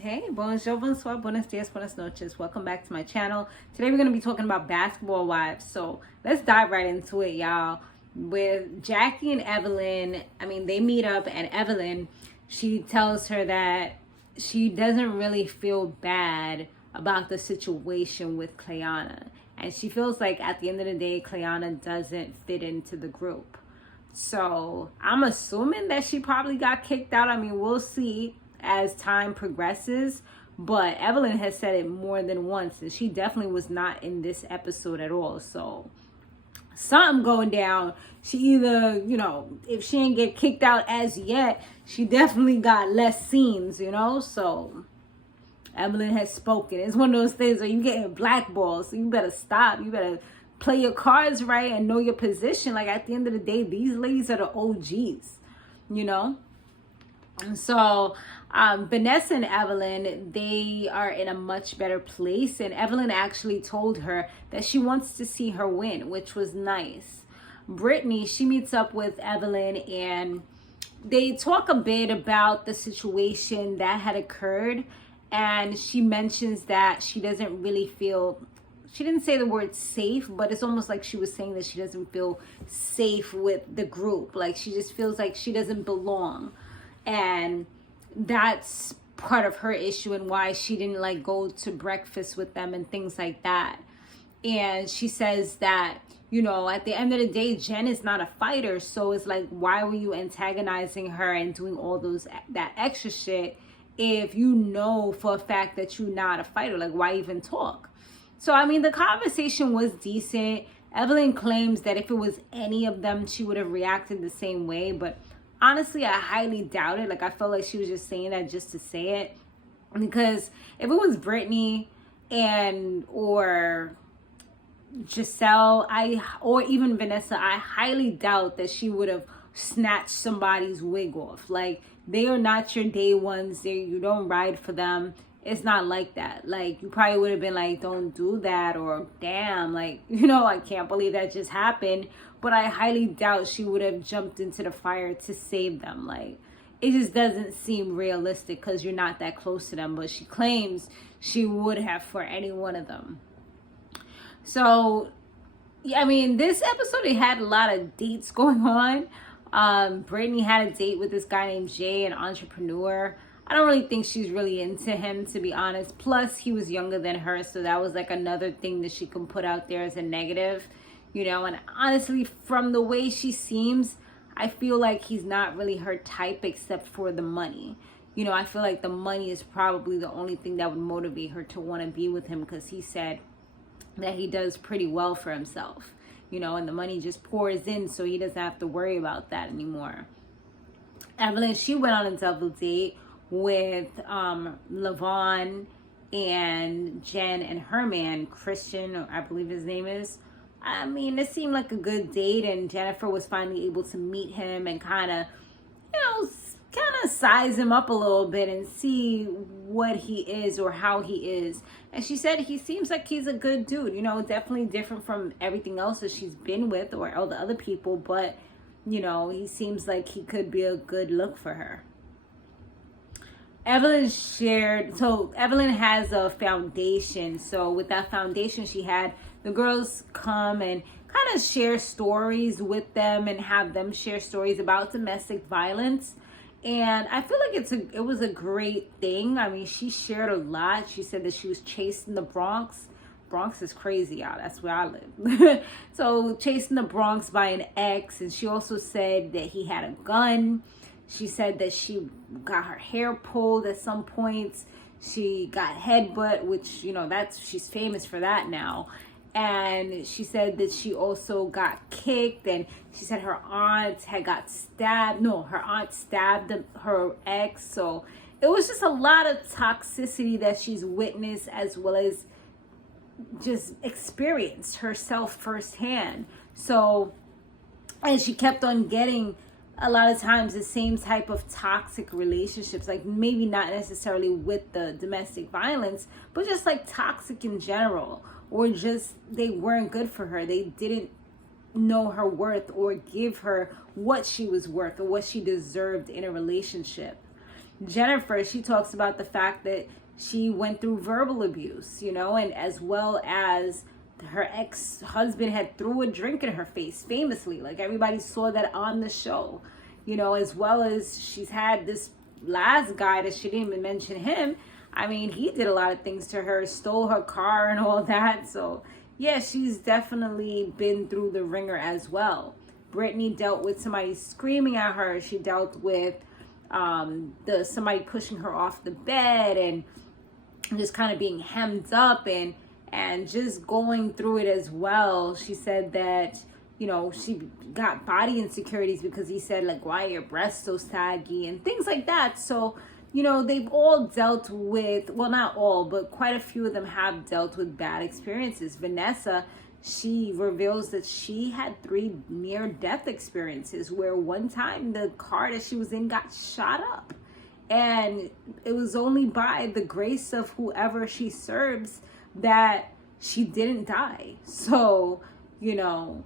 Hey, bonjour, bonsoir, buenos dias, buenas noches. Welcome back to my channel. Today we're going to be talking about Basketball Wives. So let's dive right into it, y'all. With Jackie and Evelyn, they meet up, and Evelyn, she tells her that she doesn't really feel bad about the situation with Clayana. And she feels like at the end of the day, Clayana doesn't fit into the group. So I'm assuming that she probably got kicked out. We'll see as time progresses, but Evelyn has said it more than once, and she definitely was not in this episode at all. So something going down. She either, if she didn't get kicked out as yet, she definitely got less scenes, so Evelyn has spoken. It's one of those things where you getting blackballed, so you better stop. You better play your cards right and know your position. Like, at the end of the day, these ladies are the OGs, And so Vanessa and Evelyn, they are in a much better place. And Evelyn actually told her that she wants to see her win, which was nice. Brittany, she meets up with Evelyn and they talk a bit about the situation that had occurred. And she mentions that she doesn't really feel, she didn't say the word safe, but it's almost like she was saying that she doesn't feel safe with the group. Like, she just feels like she doesn't belong. And that's part of her issue and why she didn't go to breakfast with them and things like that. And she says that, at the end of the day, Jen is not a fighter. So it's like, why were you antagonizing her and doing all that extra shit if you know for a fact that you're not a fighter? Like, why even talk? So, the conversation was decent. Evelyn claims that if it was any of them, she would have reacted the same way. But honestly, I highly doubt it. Like, I felt like she was just saying that just to say it. Because if it was Brittany or Giselle, or even Vanessa, I highly doubt that she would have snatched somebody's wig off. Like, they are not your day ones. You don't ride for them. It's not like that. Like, you probably would have been like, don't do that, or damn, like, I can't believe that just happened. But I highly doubt she would have jumped into the fire to save them. Like, it just doesn't seem realistic because you're not that close to them. But she claims she would have for any one of them. So, this episode, it had a lot of dates going on. Brittany had a date with this guy named Jay, an entrepreneur. I don't really think she's really into him, to be honest. Plus, he was younger than her, so that was like another thing that she can put out there as a negative, And honestly, from the way she seems, I feel like he's not really her type except for the money. I feel like the money is probably the only thing that would motivate her to want to be with him, because he said that he does pretty well for himself, and the money just pours in, so he doesn't have to worry about that anymore. Evelyn, she went on a double date with Lavon and Jen and her man, Christian, or I believe his name is. It seemed like a good date, and Jennifer was finally able to meet him and kind of size him up a little bit and see what he is or how he is. And she said he seems like he's a good dude, definitely different from everything else that she's been with or all the other people, but he seems like he could be a good look for her. Evelyn has a foundation. So with that foundation, she had the girls come and kind of share stories with them and have them share stories about domestic violence. And I feel like it was a great thing. She shared a lot. She said that she was chased in the Bronx. Bronx is crazy, y'all. That's where I live. So chased in the Bronx by an ex. And she also said that he had a gun. She said that she got her hair pulled at some points. She got headbutt, which, she's famous for that now. And she said that she also got kicked, and she said her aunt got stabbed. No, her aunt stabbed her ex. So it was just a lot of toxicity that she's witnessed, as well as just experienced herself firsthand. So, and she kept on getting a lot of times the same type of toxic relationships, like maybe not necessarily with the domestic violence, but just like toxic in general, or just they weren't good for her. They didn't know her worth or give her what she was worth or what she deserved in a relationship. Jennifer, she talks about the fact that she went through verbal abuse, you know, and as well as her ex-husband had threw a drink in her face, famously. Like, everybody saw that on the show, you know, as well as she's had this last guy that she didn't even mention him. I mean, he did a lot of things to her, stole her car and all that. So yeah, she's definitely been through the ringer as well. Brittany dealt with somebody screaming at her. She dealt with somebody pushing her off the bed and just kind of being hemmed up and just going through it as well. She said that, you know, she got body insecurities because he said, like, why are your breasts so saggy and things like that. So, you know, they've all dealt with, well, not all, but quite a few of them have dealt with bad experiences. Vanessa, she reveals that she had 3 near-death experiences where one time the car that she was in got shot up. And it was only by the grace of whoever she serves that she didn't die. So, you know,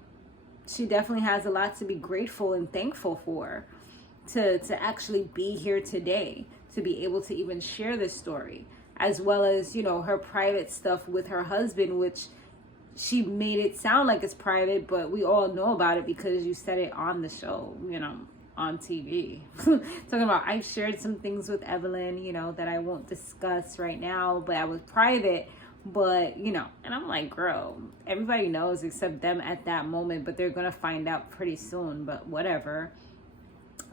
she definitely has a lot to be grateful and thankful for to actually be here today, to be able to even share this story, as well as, you know, her private stuff with her husband, which she made it sound like it's private, but we all know about it because you said it on the show, you know, on TV. Talking about, I've shared some things with Evelyn, you know, that I won't discuss right now, but I was private. But, you know, and I'm like, girl, everybody knows except them at that moment, but they're gonna find out pretty soon, but whatever.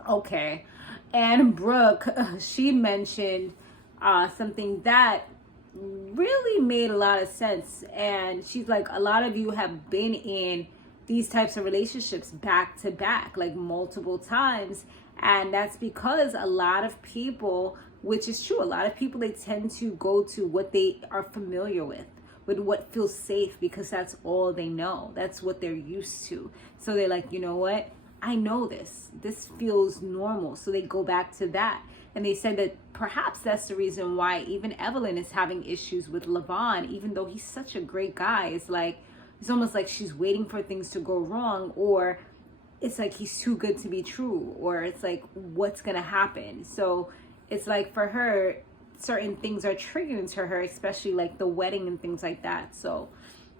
Okay. And Brooke, she mentioned something that really made a lot of sense. And she's like, a lot of you have been in these types of relationships back to back, like multiple times. And that's because a lot of people, which is true, a lot of people, they tend to go to what they are familiar with what feels safe, because that's all they know. That's what they're used to. So they're like, you know what? I know this. This feels normal. So they go back to that. And they said that perhaps that's the reason why even Evelyn is having issues with Levon, even though he's such a great guy. It's like, it's almost like she's waiting for things to go wrong, or it's like he's too good to be true, or it's like, what's going to happen? So it's like for her, certain things are triggering to her, especially like the wedding and things like that. So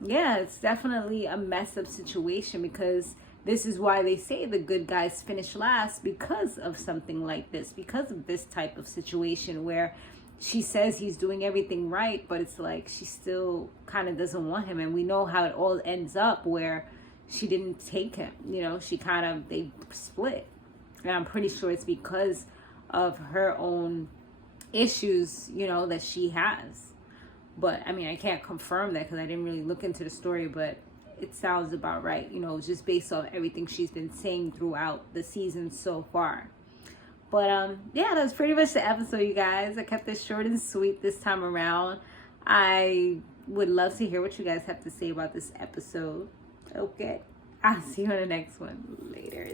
yeah, it's definitely a messed up situation, because this is why they say the good guys finish last, because of something like this, because of this type of situation where she says he's doing everything right, but it's like she still kind of doesn't want him. And we know how it all ends up, where she didn't take him, you know, they split. And I'm pretty sure it's because of her own issues, you know, that she has. But I mean, I can't confirm that because I didn't really look into the story, but it sounds about right, you know, just based off everything she's been saying throughout the season so far. But yeah, that's pretty much the episode, you guys. I kept this short and sweet this time around. I would love to hear what you guys have to say about this episode. Okay, I'll see you on the next one. Later.